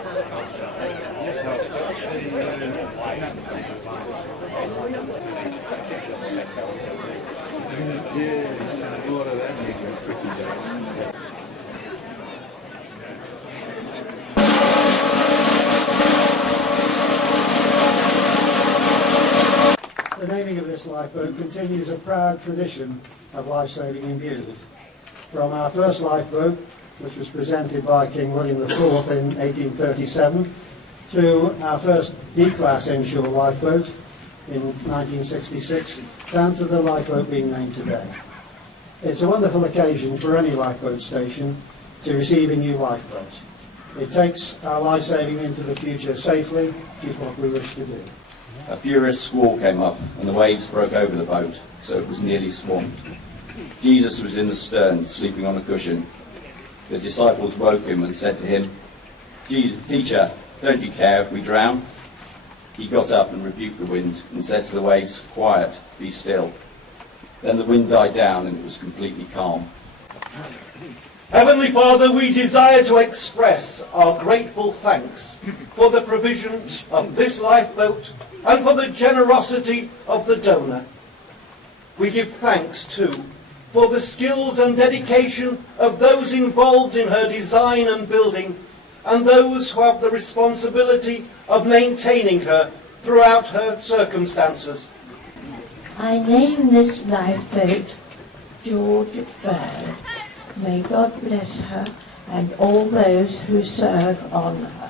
The naming of this lifeboat continues a proud tradition of life-saving in Bude. From our first lifeboat, which was presented by King William IV in 1837, through our first D-class inshore lifeboat in 1966, down to the lifeboat being named today. It's a wonderful occasion for any lifeboat station to receive a new lifeboat. It takes our life-saving into the future safely, which is what we wish to do. A furious squall came up and the waves broke over the boat, so it was nearly swamped. Jesus was in the stern, sleeping on a cushion. The disciples woke him and said to him, "Teacher, don't you care if we drown?" He got up and rebuked the wind and said to the waves, "Quiet, be still." Then the wind died down and it was completely calm. Heavenly Father, we desire to express our grateful thanks for the provision of this lifeboat and for the generosity of the donor. We give thanks, too, for the skills and dedication of those involved in her design and building, and those who have the responsibility of maintaining her throughout her circumstances. I name this lifeboat George Bird. May God bless her and all those who serve on her.